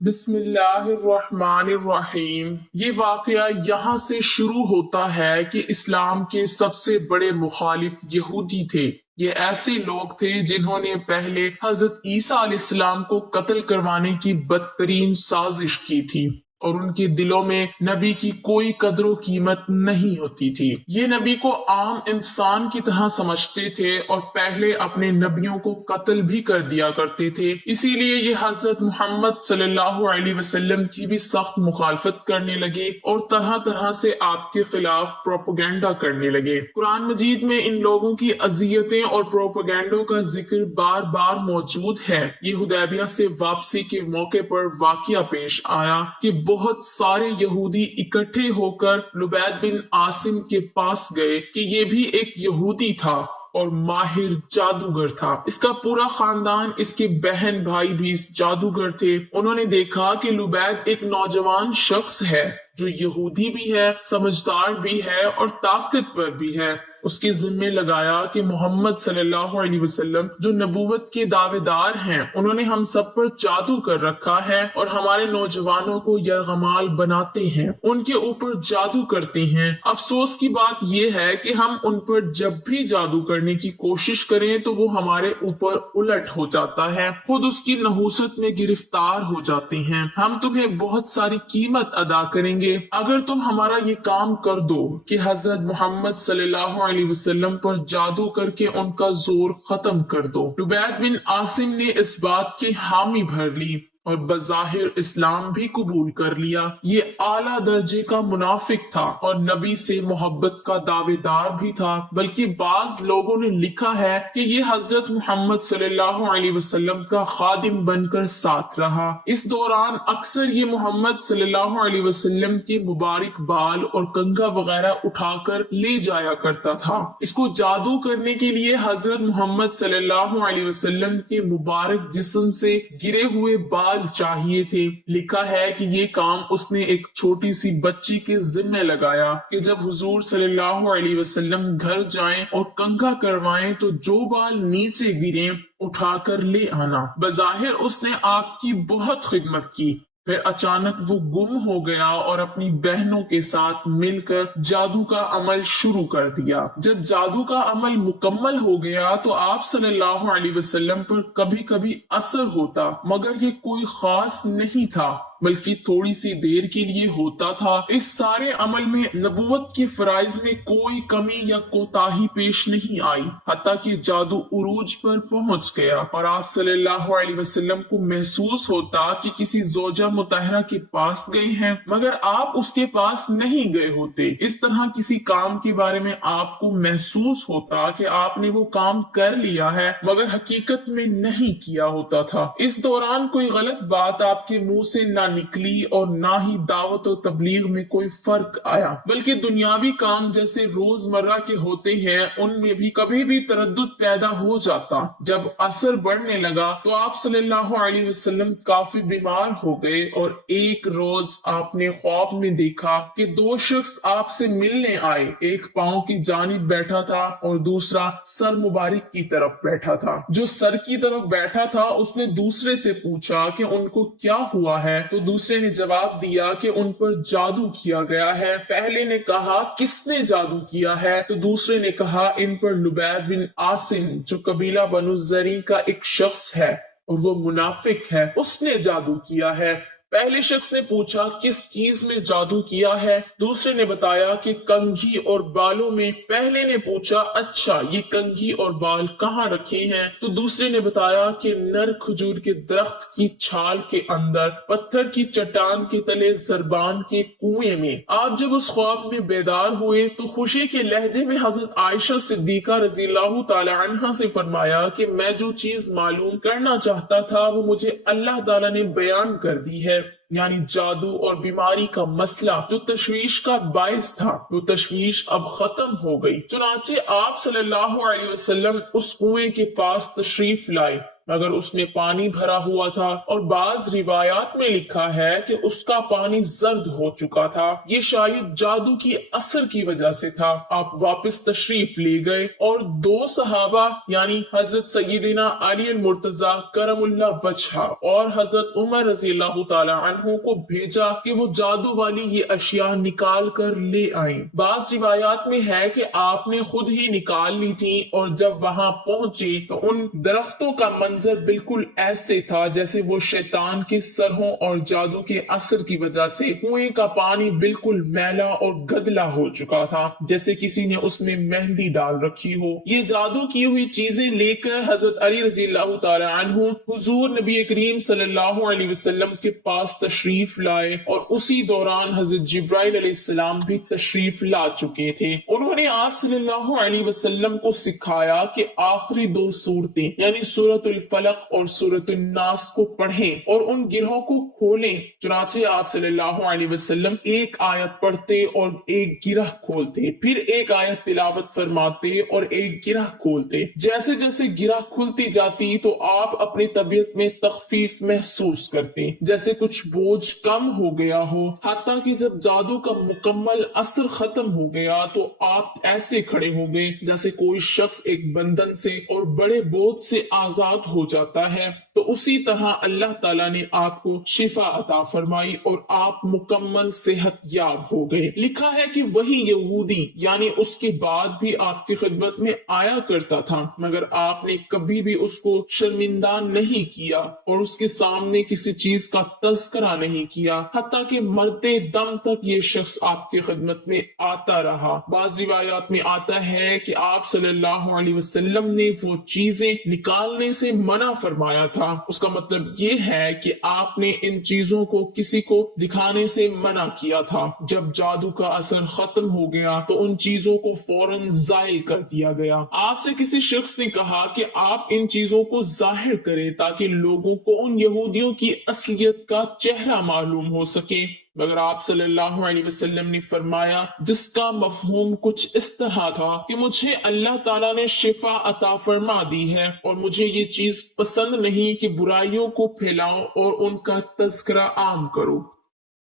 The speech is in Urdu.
بسم اللہ الرحمن الرحیم۔ یہ واقعہ یہاں سے شروع ہوتا ہے کہ اسلام کے سب سے بڑے مخالف یہودی تھے۔ یہ ایسے لوگ تھے جنہوں نے پہلے حضرت عیسیٰ علیہ السلام کو قتل کروانے کی بدترین سازش کی تھی، اور ان کے دلوں میں نبی کی کوئی قدر و قیمت نہیں ہوتی تھی۔ یہ نبی کو عام انسان کی طرح سمجھتے تھے اور پہلے اپنے نبیوں کو قتل بھی کر دیا کرتے تھے۔ اسی لیے یہ حضرت محمد صلی اللہ علیہ وسلم کی بھی سخت مخالفت کرنے لگے اور طرح طرح سے آپ کے خلاف پروپیگنڈا کرنے لگے۔ قرآن مجید میں ان لوگوں کی اذیتیں اور پروپیگنڈوں کا ذکر بار بار موجود ہے۔ یہ حدیبیہ سے واپسی کے موقع پر واقعہ پیش آیا کہ بہت سارے یہودی اکٹھے ہو کر لبید بن عاصم کے پاس گئے کہ یہ بھی ایک یہودی تھا اور ماہر جادوگر تھا۔ اس کا پورا خاندان، اس کے بہن بھائی بھی جادوگر تھے۔ انہوں نے دیکھا کہ لبید ایک نوجوان شخص ہے جو یہودی بھی ہے، سمجھدار بھی ہے اور طاقتور بھی ہے۔ اس کے ذمہ لگایا کہ محمد صلی اللہ علیہ وسلم جو نبوت کے دعوے دار ہیں، انہوں نے ہم سب پر جادو کر رکھا ہے اور ہمارے نوجوانوں کو یرغمال بناتے ہیں، ان کے اوپر جادو کرتے ہیں۔ افسوس کی بات یہ ہے کہ ہم ان پر جب بھی جادو کرنے کی کوشش کریں تو وہ ہمارے اوپر الٹ ہو جاتا ہے، خود اس کی نحوست میں گرفتار ہو جاتے ہیں۔ ہم تمہیں بہت ساری قیمت ادا کریں گے اگر تم ہمارا یہ کام کر دو کہ حضرت محمد صلی اللہ علیہ وسلم پر جادو کر کے ان کا زور ختم کر دو۔ لبید بن عاصم نے اس بات کی حامی بھر لی اور بظاہر اسلام بھی قبول کر لیا۔ یہ اعلیٰ درجے کا منافق تھا اور نبی سے محبت کا دعوے دار بھی تھا، بلکہ بعض لوگوں نے لکھا ہے کہ یہ حضرت محمد صلی اللہ علیہ وسلم کا خادم بن کر ساتھ رہا۔ اس دوران اکثر یہ محمد صلی اللہ علیہ وسلم کے مبارک بال اور کنگھا وغیرہ اٹھا کر لے جایا کرتا تھا۔ اس کو جادو کرنے کے لیے حضرت محمد صلی اللہ علیہ وسلم کے مبارک جسم سے گرے ہوئے بال چاہیے تھے۔ لکھا ہے کہ یہ کام اس نے ایک چھوٹی سی بچی کے ذمہ لگایا کہ جب حضور صلی اللہ علیہ وسلم گھر جائیں اور کنگھا کروائیں تو جو بال نیچے گریں اٹھا کر لے آنا۔ بظاہر اس نے آپ کی بہت خدمت کی، پھر اچانک وہ گم ہو گیا اور اپنی بہنوں کے ساتھ مل کر جادو کا عمل شروع کر دیا۔ جب جادو کا عمل مکمل ہو گیا تو آپ صلی اللہ علیہ وسلم پر کبھی کبھی اثر ہوتا، مگر یہ کوئی خاص نہیں تھا بلکہ تھوڑی سی دیر کے لیے ہوتا تھا۔ اس سارے عمل میں نبوت کے فرائض میں کوئی کمی یا کوتاہی پیش نہیں آئی، حتیٰ کہ جادو عروج پر پہنچ گیا اور آپ صلی اللہ علیہ وسلم کو محسوس ہوتا کہ کسی زوجہ مطہرہ کے پاس گئے ہیں، مگر آپ اس کے پاس نہیں گئے ہوتے۔ اس طرح کسی کام کے بارے میں آپ کو محسوس ہوتا کہ آپ نے وہ کام کر لیا ہے، مگر حقیقت میں نہیں کیا ہوتا تھا۔ اس دوران کوئی غلط بات آپ کے منہ سے نہ نکلی اور نہ ہی دعوت و تبلیغ میں کوئی فرق آیا، بلکہ دنیاوی کام جیسے روزمرہ کے ہوتے ہیں ان میں بھی کبھی بھی تردد پیدا ہو جاتا۔ جب اثر بڑھنے لگا تو آپ صلی اللہ علیہ وسلم کافی بیمار ہو گئے اور ایک روز آپ نے خواب میں دیکھا کہ دو شخص آپ سے ملنے آئے، ایک پاؤں کی جانب بیٹھا تھا اور دوسرا سر مبارک کی طرف بیٹھا تھا۔ جو سر کی طرف بیٹھا تھا اس نے دوسرے سے پوچھا کہ ان کو کیا ہوا ہے، تو دوسرے نے جواب دیا کہ ان پر جادو کیا گیا ہے۔ پہلے نے کہا کس نے جادو کیا ہے، تو دوسرے نے کہا ان پر لبید بن عاصم جو قبیلہ بنو زرع کا ایک شخص ہے اور وہ منافق ہے، اس نے جادو کیا ہے۔ پہلے شخص نے پوچھا کس چیز میں جادو کیا ہے، دوسرے نے بتایا کہ کنگھی اور بالوں میں۔ پہلے نے پوچھا اچھا یہ کنگھی اور بال کہاں رکھے ہیں، تو دوسرے نے بتایا کہ نر کھجور کے درخت کی چھال کے اندر، پتھر کی چٹان کے تلے زربان کے کنویں میں۔ آپ جب اس خواب میں بیدار ہوئے تو خوشی کے لہجے میں حضرت عائشہ صدیقہ رضی اللہ تعالی عنہا سے فرمایا کہ میں جو چیز معلوم کرنا چاہتا تھا وہ مجھے اللہ تعالی نے بیان کر دی ہے، یعنی جادو اور بیماری کا مسئلہ جو تشویش کا باعث تھا، وہ تشویش اب ختم ہو گئی۔ چنانچہ آپ صلی اللہ علیہ وسلم اس کنویں کے پاس تشریف لائے۔ مگر اس میں پانی بھرا ہوا تھا، اور بعض روایات میں لکھا ہے کہ اس کا پانی زرد ہو چکا تھا۔ یہ شاید جادو کی اثر کی وجہ سے تھا۔ آپ واپس تشریف لے گئے اور 2 صحابہ یعنی حضرت سیدنا علی المرتضی کرم اللہ وجہہ اور حضرت عمر رضی اللہ تعالی عنہ کو بھیجا کہ وہ جادو والی یہ اشیاء نکال کر لے آئیں۔ بعض روایات میں ہے کہ آپ نے خود ہی نکال لی تھی، اور جب وہاں پہنچے تو ان درختوں کا منظر بالکل ایسے تھا جیسے وہ شیطان کے سرہوں اور جادو کے اثر کی وجہ سے کنویں کا پانی بالکل میلا اور گدلا ہو چکا تھا، جیسے کسی نے اس میں مہندی ڈال رکھی ہو۔ یہ جادو کی ہوئی چیزیں لے کر حضرت علی رضی اللہ تعالی عنہ حضور نبی کریم صلی اللہ علیہ وسلم کے پاس تشریف لائے، اور اسی دوران حضرت جبرائیل علیہ السلام بھی تشریف لا چکے تھے۔ انہوں نے آپ صلی اللہ علیہ وسلم کو سکھایا کہ آخری 2 سورتیں یعنی سورۃ الفلق اور سورۃ الناس کو پڑھیں اور ان گرہوں کو کھولیں۔ چنانچہ آپ صلی اللہ علیہ وسلم ایک آیت پڑھتے اور ایک گرہ کھولتے، پھر ایک آیت تلاوت فرماتے اور ایک گرہ کھولتے۔ جیسے جیسے گرہ کھلتی جاتی تو آپ اپنی طبیعت میں تخفیف محسوس کرتے، جیسے کچھ بوجھ کم ہو گیا ہو، حتیٰ کہ جب جادو کا مکمل اثر ختم ہو گیا تو آپ ایسے کھڑے ہو گئے جیسے کوئی شخص ایک بندھن سے اور بڑے بوجھ سے آزاد ہو جاتا ہے۔ تو اسی طرح اللہ تعالیٰ نے آپ کو شفا عطا فرمائی اور آپ مکمل صحت یاب ہو گئے۔ لکھا ہے کہ وہی یہودی یعنی اس کے بعد بھی آپ کی خدمت میں آیا کرتا تھا، مگر آپ نے کبھی بھی اس کو شرمندہ نہیں کیا اور اس کے سامنے کسی چیز کا تذکرہ نہیں کیا، حتیٰ کہ مرتے دم تک یہ شخص آپ کی خدمت میں آتا رہا۔ بعض روایات میں آتا ہے کہ آپ صلی اللہ علیہ وسلم نے وہ چیزیں نکالنے سے منع فرمایا تھا۔ اس کا مطلب یہ ہے کہ آپ نے ان چیزوں کو کسی کو دکھانے سے منع کیا تھا۔ جب جادو کا اثر ختم ہو گیا تو ان چیزوں کو فوراً زائل کر دیا گیا۔ آپ سے کسی شخص نے کہا کہ آپ ان چیزوں کو ظاہر کریں تاکہ لوگوں کو ان یہودیوں کی اصلیت کا چہرہ معلوم ہو سکے، مگر آپ صلی اللہ علیہ وسلم نے فرمایا، جس کا مفہوم کچھ اس طرح تھا کہ مجھے اللہ تعالیٰ نے شفا عطا فرما دی ہے اور مجھے یہ چیز پسند نہیں کہ برائیوں کو پھیلاؤ اور ان کا تذکرہ عام کرو۔